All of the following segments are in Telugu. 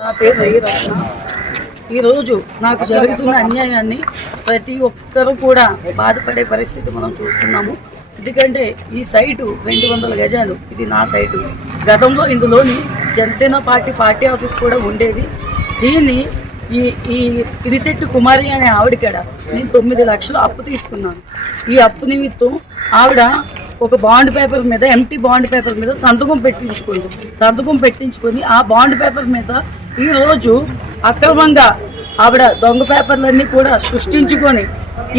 నా పేరు రఘురత్న ఈరోజు నాకు జరుగుతున్న అన్యాయాన్ని ప్రతి ఒక్కరూ కూడా బాధపడే పరిస్థితి మనం చూస్తున్నాము. ఎందుకంటే ఈ సైటు రెండు వందల గజాలు. ఇది నా సైటు. గతంలో ఇందులోని జనసేన పార్టీ పార్టీ ఆఫీస్ కూడా ఉండేది. దీన్ని ఈ ఈ ఇరిశెట్టి కుమారి అనే ఆవిడకాడ నేను తొమ్మిది లక్షలు అప్పు తీసుకున్నాను. ఈ అప్పు నిమిత్తం ఆవిడ ఒక బాండ్ పేపర్ మీద ఎంటీ బాండ్ పేపర్ మీద సంతకం పెట్టించుకుంది. సంతకం పెట్టించుకొని ఆ బాండ్ పేపర్ మీద ఈరోజు అక్రమంగా ఆవిడ దొంగ పేపర్లన్నీ కూడా సృష్టించుకొని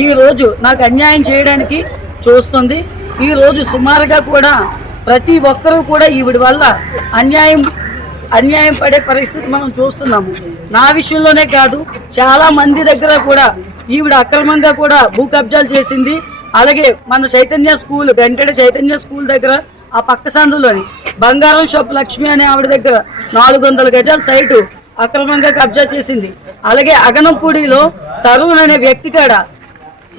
ఈరోజు నాకు అన్యాయం చేయడానికి చూస్తుంది. ఈరోజు సుమారుగా కూడా ప్రతి ఒక్కరూ కూడా ఈవిడ వల్ల అన్యాయం అన్యాయం పడే పరిస్థితి మనం చూస్తున్నాము. నా విషయంలోనే కాదు చాలా మంది దగ్గర కూడా ఈవిడ అక్రమంగా కూడా భూ కబ్జాలు చేసింది. అలాగే మన చైతన్య స్కూల్ వెంకట చైతన్య స్కూల్ దగ్గర ఆ పక్క సందులోని బంగారం షాప్ లక్ష్మి అనే ఆవిడ దగ్గర నాలుగు వందల గజాల సైటు అక్రమంగా కబ్జా చేసింది. అలాగే అగనంపూడిలో తరుణ్ అనే వ్యక్తి కాడ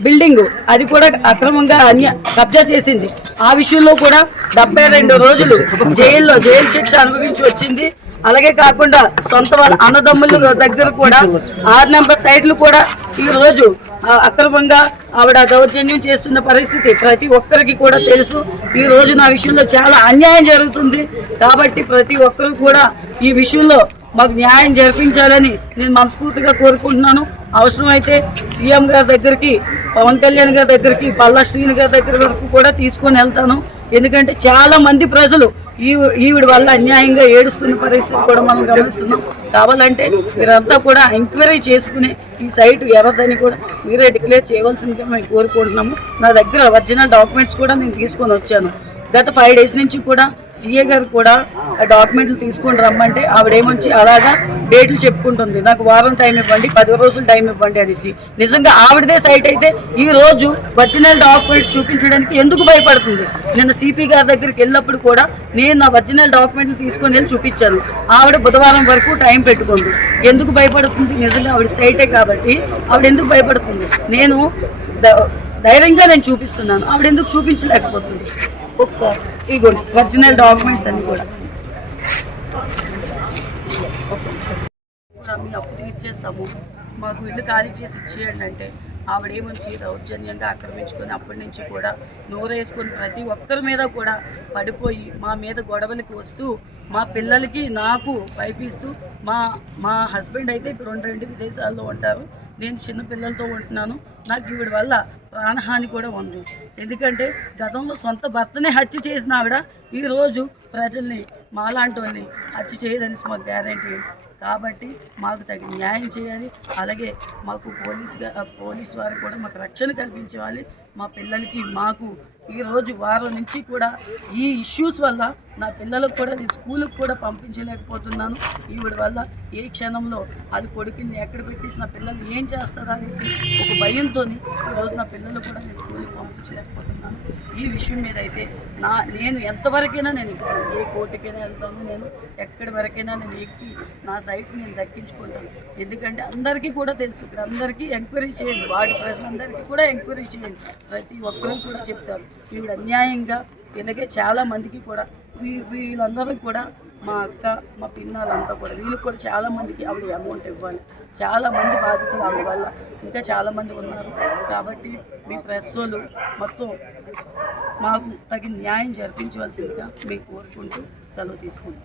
బిల్డింగ్ అది కూడా అక్రమంగా అన్య కబ్జా చేసింది. ఆ విషయంలో కూడా డెబ్బై రెండు రోజులు జైల్లో జైలు శిక్ష అనుభవించి వచ్చింది. అలాగే కాకుండా సొంత వాళ్ళ అన్నదమ్ముల దగ్గర కూడా ఆరు నెంబర్ సైట్లు కూడా ఈ రోజు అక్రమంగా ఆవిడ దౌర్జన్యం చేస్తున్న పరిస్థితి ప్రతి ఒక్కరికి కూడా తెలుసు. ఈ రోజు నా విషయంలో చాలా అన్యాయం జరుగుతుంది. కాబట్టి ప్రతి ఒక్కరు కూడా ఈ విషయంలో మాకు న్యాయం జరిపించాలని నేను మనస్ఫూర్తిగా కోరుకుంటున్నాను. అవసరమైతే సీఎం గారి దగ్గరికి పవన్ కళ్యాణ్ గారి దగ్గరికి పల్లా శ్రీని గారి దగ్గర వరకు కూడా తీసుకొని వెళ్తాను. ఎందుకంటే చాలా మంది ప్రజలు ఈ ఈవిడ వల్ల అన్యాయంగా ఏడుస్తున్న పరిస్థితి కూడా మనం గమనిస్తున్నాం. కావాలంటే మీరంతా కూడా ఎంక్వైరీ చేసుకుని ఈ సైట్ ఎవరిదని కూడా మీరే డిక్లేర్ చేయవలసిందిగా మేము కోరుకుంటున్నాము. నా దగ్గర ఒరిజినల్ డాక్యుమెంట్స్ కూడా నేను తీసుకొని వచ్చాను. గత ఫైవ్ డేస్ నుంచి కూడా సీఏ గారు కూడా డాక్యుమెంట్లు తీసుకొని రమ్మంటే ఆవిడేమొచ్చి అలాగా డేట్లు చెప్పుకుంటుంది. నాకు వారం టైం ఇవ్వండి పది రోజులు టైం ఇవ్వండి అనేసి. నిజంగా ఆవిడదే సైట్ అయితే ఈ రోజు ఒరిజినల్ డాక్యుమెంట్స్ చూపించడానికి ఎందుకు భయపడుతుంది? నిన్న సిపి గారి దగ్గరికి వెళ్ళినప్పుడు కూడా నేను నా ఒరిజినల్ డాక్యుమెంట్లు తీసుకొని వెళ్ళి చూపించాను. ఆవిడ బుధవారం వరకు టైం పెట్టుకోండి ఎందుకు భయపడుతుంది? నిజంగా ఆవిడ సైటే కాబట్టి ఆవిడ ఎందుకు భయపడుతుంది? నేను ధైర్యంగా నేను చూపిస్తున్నాను. ఆవిడ ఎందుకు చూపించలేకపోతుంది? ఒకసారి ఇగోండి ఒరిజినల్ డాక్యుమెంట్స్ అన్ని కూడా. మీ అప్పు తీర్చేస్తాము. మాకు ఇల్లు ఖాళీ చేసి ఇచ్చేయండి అంటే ఆవిడ ఏమొచ్చి దౌర్జన్యంగా ఆక్రమించుకొని అప్పటి నుంచి కూడా నోరేసుకొని ప్రతి ఒక్కరి మీద కూడా పడిపోయి మా మీద గొడవలకి వస్తూ మా పిల్లలకి నాకు పైపిస్తూ మా మా హస్బెండ్ అయితే ఇప్పుడు రెండు రెండు విదేశాల్లో ఉంటారు. నేను చిన్న పిల్లలతో ఉంటున్నాను. నాకు ఈవిడ వల్ల ప్రాణహాని కూడా ఉంది. ఎందుకంటే గతంలో సొంత భర్తనే హత్య చేసిన ఆవిడ ఈరోజు ప్రజల్ని మాలాంటి వాళ్ళని హత్య చేయదని మాకు గ్యారంటీ కాబట్టి మాకు తగిన న్యాయం చేయాలి. అలాగే మాకు పోలీస్ పోలీస్ వారు కూడా మాకు రక్షణ కల్పించాలి మా పిల్లలకి మాకు ఈరోజు వారం నుంచి కూడా ఈ ఇష్యూస్ వల్ల నా పిల్లలకు కూడా నేను స్కూల్కి కూడా పంపించలేకపోతున్నాను. ఈవిడ వల్ల ఏ క్షణంలో అది కొడుకుని ఎక్కడ పెట్టేసి నా పిల్లలు ఏం చేస్తారా అనేసి ఒక భయంతో ఈరోజు నా పిల్లలు కూడా నేను స్కూల్కి పంపించలేకపోతున్నాను. ఈ విషయం మీద అయితే నా నేను ఎంతవరకైనా నేను ఏ కోర్టుకైనా వెళ్తాను. నేను ఎక్కడి వరకైనా నేను ఎక్కి నా సైట్ నేను దక్కించుకుంటాను. ఎందుకంటే అందరికీ కూడా తెలుసు ఇక్కడ అందరికీ ఎంక్వైరీ చేయండి. వాడి ప్రజలందరికీ కూడా ఎంక్వైరీ చేయండి. ప్రతి ఒక్కరూ కూడా చెప్తారు. వీడు అన్యాయంగా ఇలాగే చాలా మందికి కూడా వీ- వీళ్ళందరూ కూడా మా అక్క మా పిన్నాలంతా కూడా వీళ్ళకి కూడా చాలామందికి ఆవిడ అమౌంట్ ఇవ్వాలి. చాలా మంది బాధితులు ఆవిడ వల్ల ఇంకా చాలామంది ఉన్నారు. కాబట్టి మీ ప్రెస్ వాళ్ళు మొత్తం మాకు తగిన న్యాయం జరిపించవలసిందిగా మీకు కోరుకుంటూ సెలవు తీసుకుంటాం